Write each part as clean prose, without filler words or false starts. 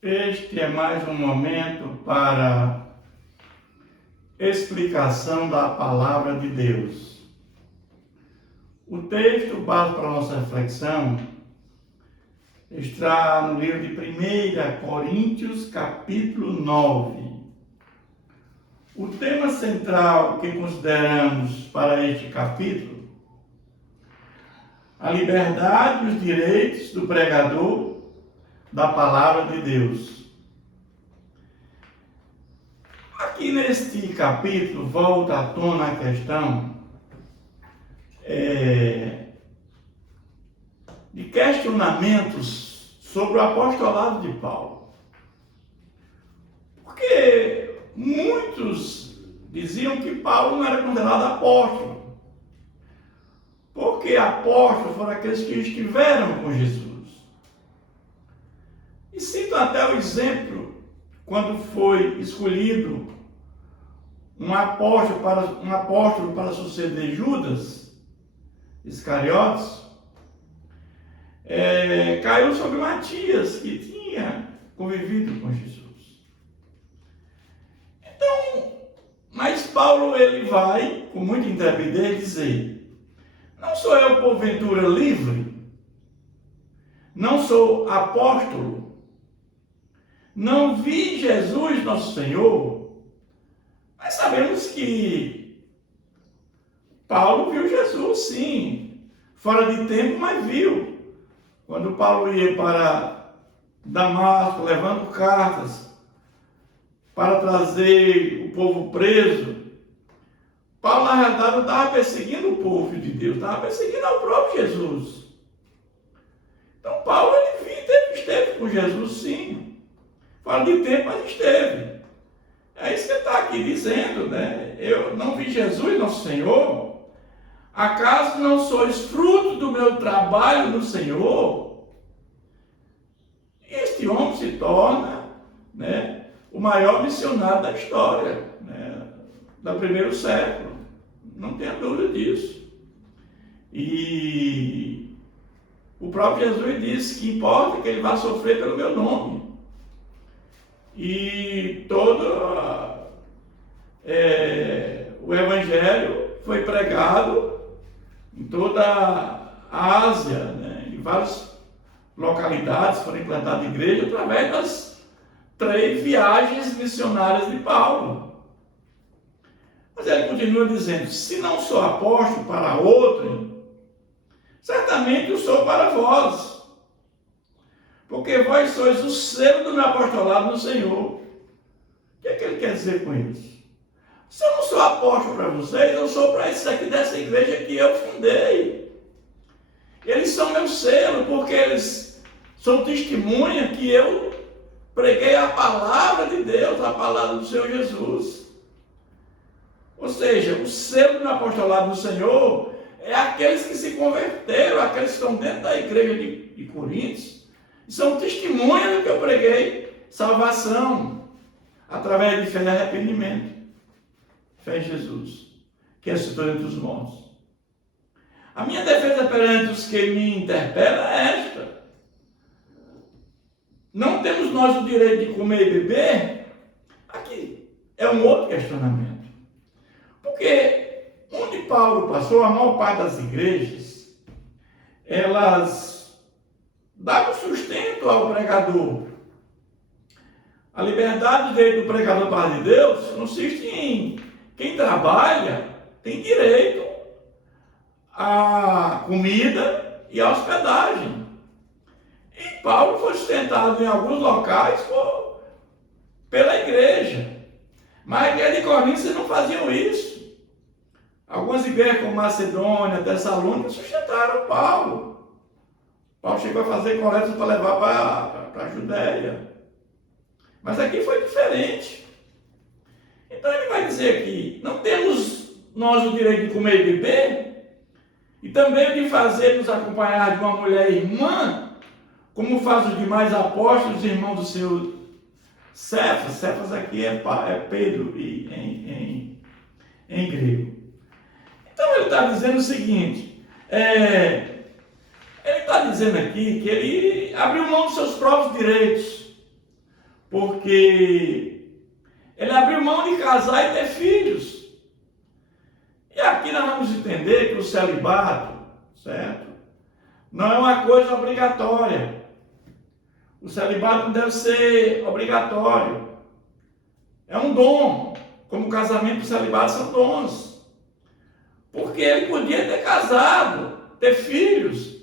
Este é mais um momento para explicação da palavra de Deus. O texto base para a nossa reflexão está no livro de 1 Coríntios, capítulo 9. O tema central que consideramos para este capítulo, a liberdade e os direitos do pregador da palavra de Deus. Aqui neste capítulo volta à tona a questão de questionamentos sobre o apostolado de Paulo. Porque muitos diziam que Paulo não era considerado apóstolo. Porque apóstolos foram aqueles que estiveram com Jesus. E cito até o exemplo quando foi escolhido um apóstolo para suceder Judas Iscariotes, caiu sobre Matias, que tinha convivido com Jesus. Então, mas Paulo ele vai com muita intrepidez dizer: não sou eu porventura livre? Não sou apóstolo? Não vi Jesus nosso Senhor? Mas sabemos que Paulo viu Jesus, sim, fora de tempo, mas viu. Quando Paulo ia para Damasco, levando cartas para trazer o povo preso, Paulo, na realidade, não estava perseguindo o povo de Deus, estava perseguindo ao próprio Jesus. Então, Paulo, esteve com Jesus, sim. Fora de tempo, mas esteve. É isso que ele está aqui dizendo, né? Eu não vi Jesus, nosso Senhor. Acaso não sois fruto do meu trabalho no Senhor? E este homem se torna, né, o maior missionário da história, né, do primeiro século. Não tenha dúvida disso. E o próprio Jesus disse que importa que ele vá sofrer pelo meu nome. E todo o Evangelho foi pregado em toda a Ásia, né? Em várias localidades foram implantadas igrejas através das 3 viagens missionárias de Paulo. Mas ele continua dizendo: se não sou apóstolo para outro, certamente eu sou para vós. Porque vós sois o selo do meu apostolado no Senhor. O que é que ele quer dizer com isso? Se eu não sou apóstolo para vocês, eu sou para esses aqui dessa igreja que eu fundei. Eles são meu selo, porque eles são testemunha que eu preguei a palavra de Deus, a palavra do Senhor Jesus. Ou seja, o selo do meu apostolado no Senhor é aqueles que se converteram, aqueles que estão dentro da igreja de Coríntios, são testemunhas do que eu preguei, salvação, através de fé e arrependimento. Fé em Jesus, que ressuscitou entre os mortos. A minha defesa perante os que me interpelam é esta: não temos nós o direito de comer e beber? Aqui é um outro questionamento. Porque onde Paulo passou, a maior parte das igrejas, elas davam sustento ao pregador. A liberdade do pregador da palavra de Deus consiste em quem trabalha tem direito à comida e à hospedagem. E Paulo foi sustentado em alguns locais pela igreja. Mas a igreja de Coríntios não faziam isso. Algumas igrejas como Macedônia, Tessalônica sustentaram Paulo. Paulo chegou a fazer coletas para levar para a Judéia. Mas aqui foi diferente. Então ele vai dizer aqui: não temos nós o direito de comer e beber? E também o de fazer nos acompanhar de uma mulher irmã, como faz os demais apóstolos, irmãos do Senhor Cefas. Cefas aqui é Pedro em grego. Então ele está dizendo o seguinte: ele está dizendo aqui que ele abriu mão dos seus próprios direitos porque ele abriu mão de casar e ter filhos. E aqui nós vamos entender que o celibato, certo? Não é uma coisa obrigatória. O celibato não deve ser obrigatório. É um dom. Como o casamento e o celibato são dons. Porque ele podia ter casado, ter filhos.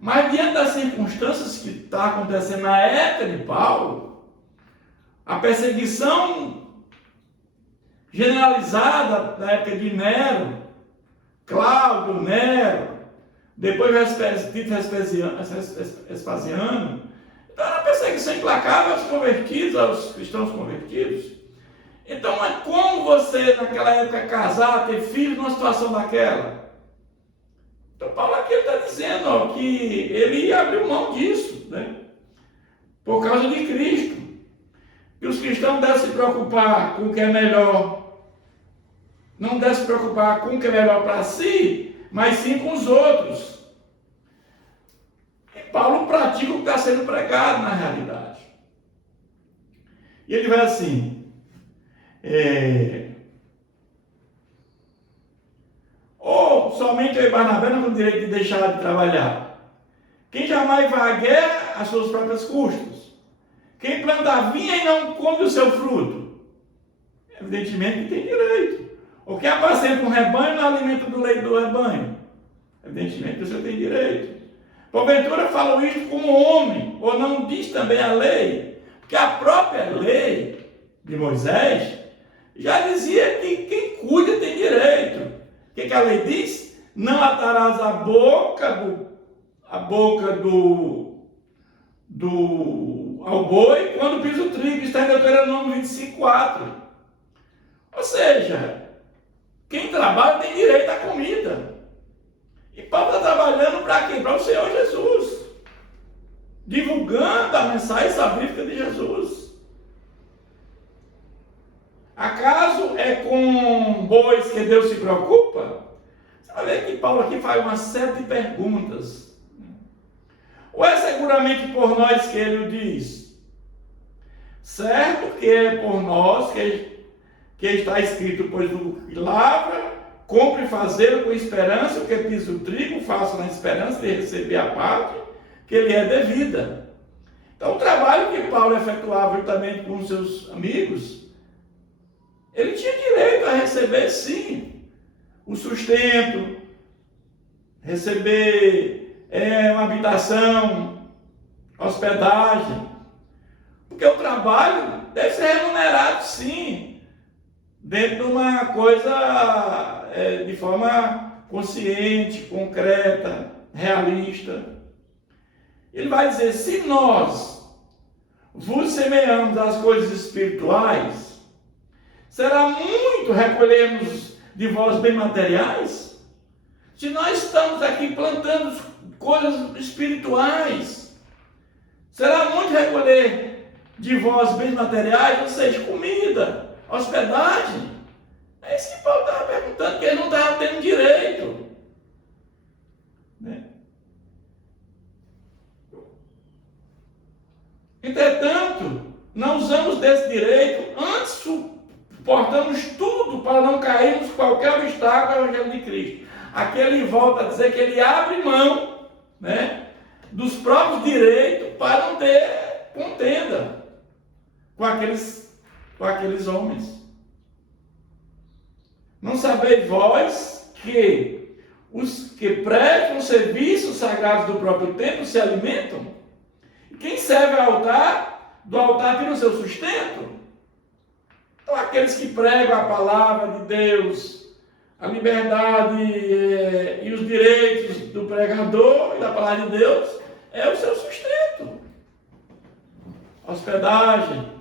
Mas diante das circunstâncias que está acontecendo na época de Paulo, a perseguição generalizada da época de Nero, Cláudio, Nero, depois Tito Vespasiano, então era uma perseguição implacável aos convertidos, aos cristãos convertidos. Então, é como você naquela época casar, ter filhos numa situação daquela? Então Paulo aqui está dizendo, ó, que ele ia abrir mão disso, né? Por causa de Cristo. Que os cristãos devem se preocupar com o que é melhor. Não devem se preocupar com o que é melhor para si, mas sim com os outros. E Paulo pratica o que está sendo pregado na realidade. E ele vai assim, ou somente eu e Barnabé não temos direito de deixar de trabalhar. Quem jamais vai à guerra, às suas próprias custas. Quem planta vinha e não come o seu fruto, evidentemente que tem direito. Ou quem apacenta um rebanho não alimenta do leite do rebanho, evidentemente que você tem direito. Porventura falo isto como homem, ou não diz também a lei? Porque a própria lei de Moisés já dizia que quem cuida tem direito. O que a lei diz? Não atarás a boca ao boi quando pisa o trigo. Está em Deuteronômio 25:4. Ou seja, quem trabalha tem direito à comida. E Paulo está trabalhando para quem? Para o Senhor Jesus. Divulgando a mensagem salvífica de Jesus. Acaso é com bois que Deus se preocupa? Você vai ver que Paulo aqui faz uma série de perguntas. Ou é seguramente por nós que ele o diz? Certo que é por nós que está escrito, pois o que lavra, compre fazê-lo com esperança, o que pisa o trigo, faça na esperança de receber a parte que lhe é devida. Então o trabalho que Paulo efetuava juntamente com os seus amigos, ele tinha direito a receber, sim, o sustento, receber uma habitação, hospedagem, porque o trabalho deve ser remunerado, sim, dentro de uma coisa de forma consciente, concreta, realista. Ele vai dizer, se nós vos semeamos as coisas espirituais, será muito recolhermos de vós bem materiais? Se nós estamos aqui plantando coisas espirituais, será muito recolher de vós bens materiais, ou seja, comida, hospedagem? É isso que Paulo estava perguntando, que ele não estava tendo direito. Né? Entretanto, não usamos desse direito, antes suportamos tudo para não cairmos qualquer obstáculo ao Evangelho de Cristo. Aqui ele volta a dizer que ele abre mão, né, dos próprios direitos para não ter contenda com aqueles homens. Não sabeis vós que os que prestam serviços sagrados do próprio templo se alimentam? E quem serve ao altar, do altar tira o seu sustento? Então, aqueles que pregam a palavra de Deus, a liberdade e os direitos do pregador e da palavra de Deus, é o seu sustento. Hospedagem.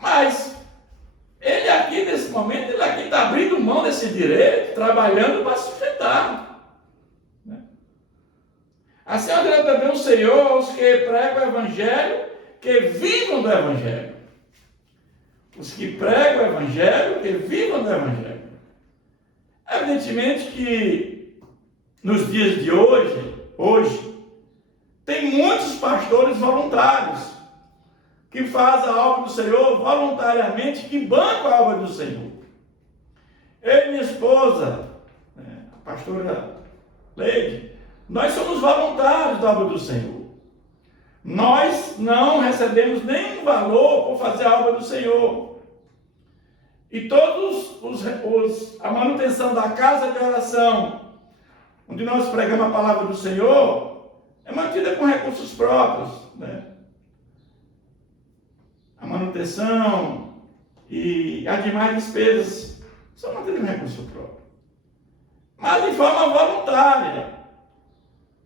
Mas, ele aqui, nesse momento, ele aqui está abrindo mão desse direito, trabalhando para sustentar. Assim ordenou também o Senhor aos que pregam o Evangelho, que vivam do Evangelho. Os que pregam o Evangelho, que vivam do Evangelho. Evidentemente que nos dias de hoje, tem muitos pastores voluntários, que faz a obra do Senhor voluntariamente, que banca a obra do Senhor. Eu e minha esposa, a pastora Leide, nós somos voluntários da obra do Senhor. Nós não recebemos nenhum valor por fazer a obra do Senhor. E a manutenção da casa de oração, onde nós pregamos a palavra do Senhor, é mantida com recursos próprios, né? A manutenção e as demais despesas são mantidas com recurso próprio, mas de forma voluntária.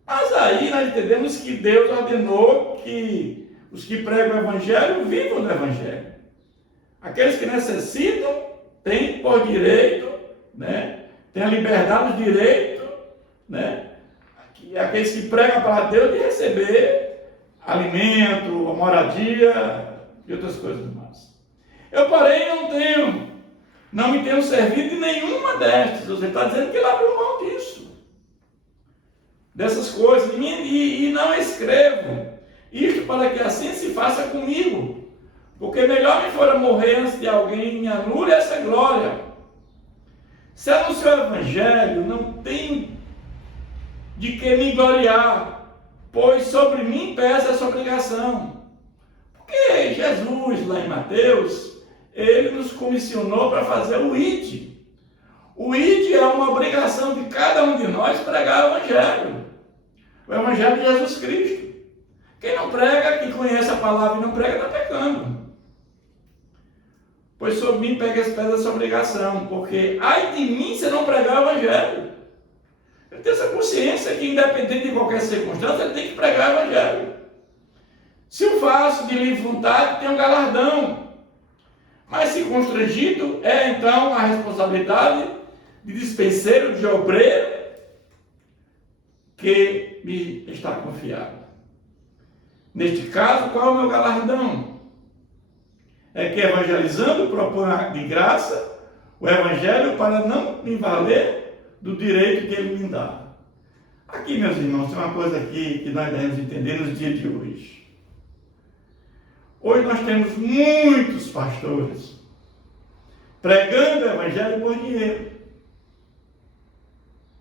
Mas aí nós entendemos que Deus ordenou que os que pregam o Evangelho vivam do Evangelho. Aqueles que necessitam têm por direito, né? Têm a liberdade, o direito, né? Aqueles que pregam para Deus de receber alimento, moradia e outras coisas mais. Eu, porém, não me tenho servido de nenhuma destas. Você está dizendo que ele abriu mão dessas coisas, e não escrevo isto para que assim se faça comigo, porque melhor me fora morrer antes de alguém me anule essa glória. Se anuncio o Evangelho, não tenho de que me gloriar, pois sobre mim pesa essa obrigação. Porque Jesus, lá em Mateus, ele nos comissionou para fazer o ID. O ID é uma obrigação de cada um de nós pregar o Evangelho. O Evangelho de Jesus Cristo. Quem não prega, quem conhece a palavra e não prega, está pecando. Pois sobre mim pesa essa obrigação, porque ai de mim se não pregar o Evangelho. Ele tem essa consciência que, independente de qualquer circunstância, ele tem que pregar o Evangelho. Se o faço de livre vontade, tem um galardão. Mas se constrangido, é então a responsabilidade de dispenseiro, de obreiro, que me está confiado. Neste caso, qual é o meu galardão? É que evangelizando proponho de graça o Evangelho para não me valer do direito que ele me dá. Aqui, meus irmãos, tem uma coisa aqui que nós devemos entender nos dias de hoje. Hoje nós temos muitos pastores pregando o Evangelho por dinheiro,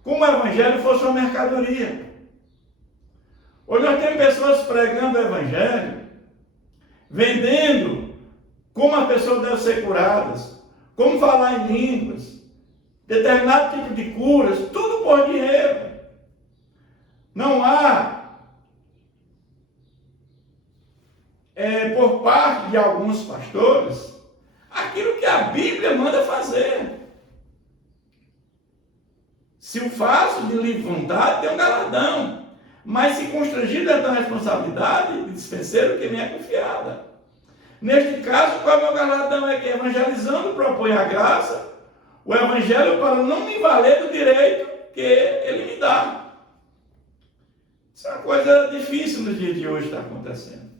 como o Evangelho fosse uma mercadoria. Hoje nós temos pessoas pregando o Evangelho, vendendo como a pessoa deve ser curada, como falar em línguas, determinado tipo de curas, tudo por dinheiro. Não há, por parte de alguns pastores, aquilo que a Bíblia manda fazer. Se o faço de livre vontade, tem um galardão. Mas se constrangido é da responsabilidade de dispenseiro que me é confiada. Neste caso, qual é o meu galardão? É que evangelizando propõe a graça, o Evangelho para não me valer do direito que ele me dá. Isso é uma coisa difícil no dia de hoje está acontecendo.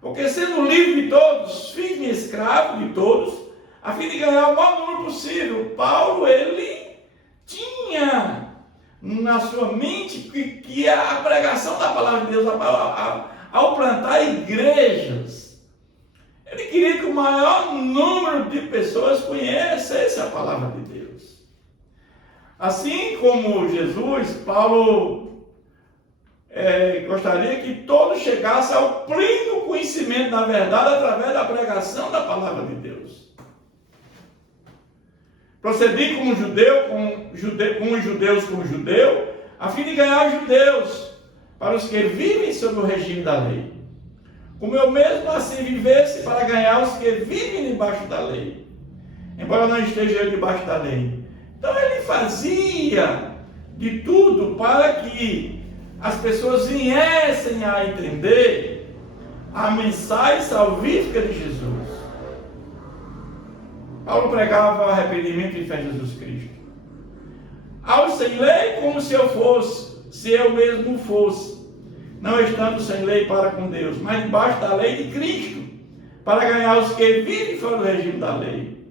Porque sendo livre de todos, fiz-me escravo de todos, a fim de ganhar o maior número possível. Paulo, ele tinha na sua mente que a pregação da palavra de Deus, ao plantar igrejas, ele queria que o maior número de pessoas conhecesse a palavra de Deus. Assim como Jesus, Paulo gostaria que todos chegassem ao pleno conhecimento da verdade através da pregação da palavra de Deus. Procedi como judeu, com os judeus como judeu, a fim de ganhar os judeus, para os que vivem sob o regime da lei. Como eu mesmo assim vivesse para ganhar os que vivem debaixo da lei, embora não esteja eu debaixo da lei. Então ele fazia de tudo para que as pessoas viessem a entender a mensagem salvífica de Jesus. Paulo pregava o arrependimento e fé em Jesus Cristo. Aos sem lei, como se eu fosse, se eu mesmo fosse, não estando sem lei para com Deus, mas debaixo da lei de Cristo, para ganhar os que vivem fora do regime da lei.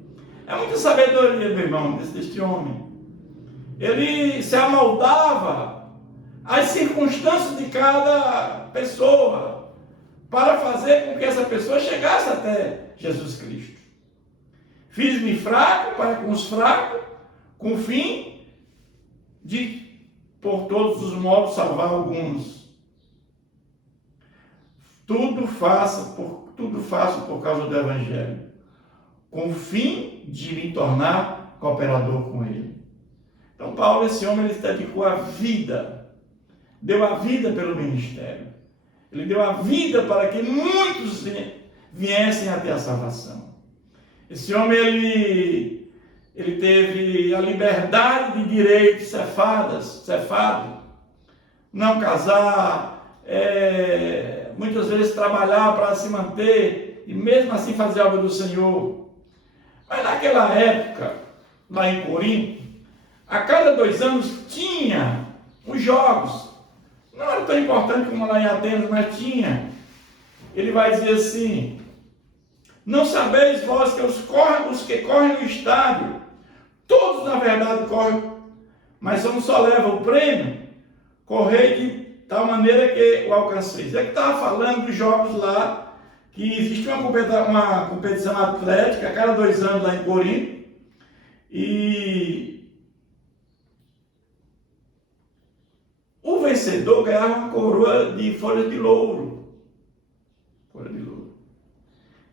É muita sabedoria, meu irmão, deste homem. Ele se amoldava às circunstâncias de cada pessoa, para fazer com que essa pessoa chegasse até Jesus Cristo. Fiz-me fraco para com os fracos, com o fim de, por todos os modos, salvar alguns. Tudo faço por causa do Evangelho, com o fim de me tornar cooperador com ele. Então, Paulo, esse homem, ele se dedicou a vida, deu a vida pelo ministério. Ele deu a vida para que muitos viessem até a salvação. Esse homem, ele teve a liberdade de direitos cefado, não casar, muitas vezes trabalhar para se manter e mesmo assim fazer a obra do Senhor. Mas naquela época, lá em Corinto, a cada 2 anos tinha os jogos. Não era tão importante como lá em Atenas, mas tinha. Ele vai dizer assim: não sabeis vós que os que correm no estádio, todos na verdade correm, mas um só leva o prêmio, correi de tal maneira que o alcanceis. É que estava falando dos jogos lá, que existe uma competição atlética a cada 2 anos lá em Corinto, e o vencedor ganhava uma coroa de folhas de louro. Folha de louro.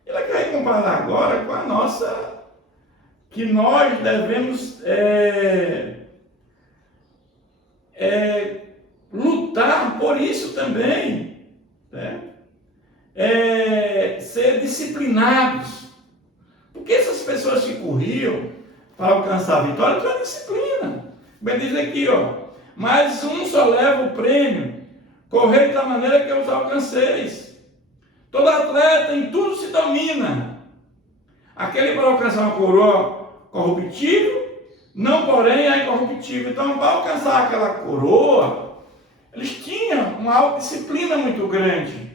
Ele quer comparar agora com a nossa, que nós devemos lutar por isso também, né? Ser disciplinados. Porque essas pessoas que corriam para alcançar a vitória tinham disciplina. Bem diz aqui, mas um só leva o prêmio, correi da maneira que os alcanceis. Todo atleta em tudo se domina. Aquele para alcançar uma coroa corruptível, não porém a incorruptível. Então, para alcançar aquela coroa, eles tinham uma autodisciplina muito grande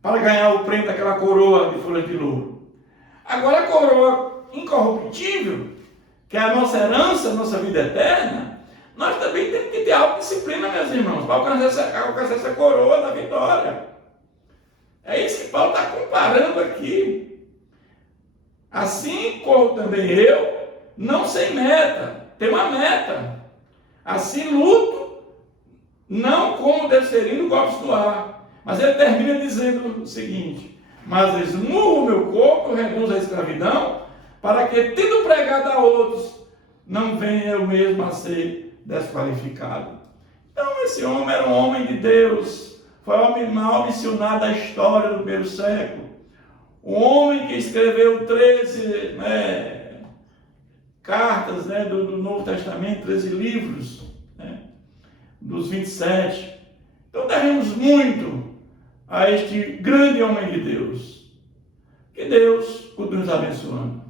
para ganhar o prêmio daquela coroa de folha de louro. Agora, a coroa incorruptível, que é a nossa herança, a nossa vida eterna, nós também temos que ter autodisciplina, meus irmãos, para alcançar essa coroa da vitória. É isso que Paulo está comparando aqui. Assim corro também eu, não sem meta, tem uma meta. Assim luto, não como desferindo golpes do ar. Mas ele termina dizendo o seguinte: mas esmurro o meu corpo, reduzo a escravidão, para que, tendo pregado a outros, não venha eu mesmo a ser desqualificado. Então, esse homem era um homem de Deus, foi o homem mal missionário da história do primeiro século. Um homem que escreveu 13 cartas do Novo Testamento, 13 livros, dos 27. Então, devemos muito a este grande homem de Deus. Que Deus continue nos abençoando.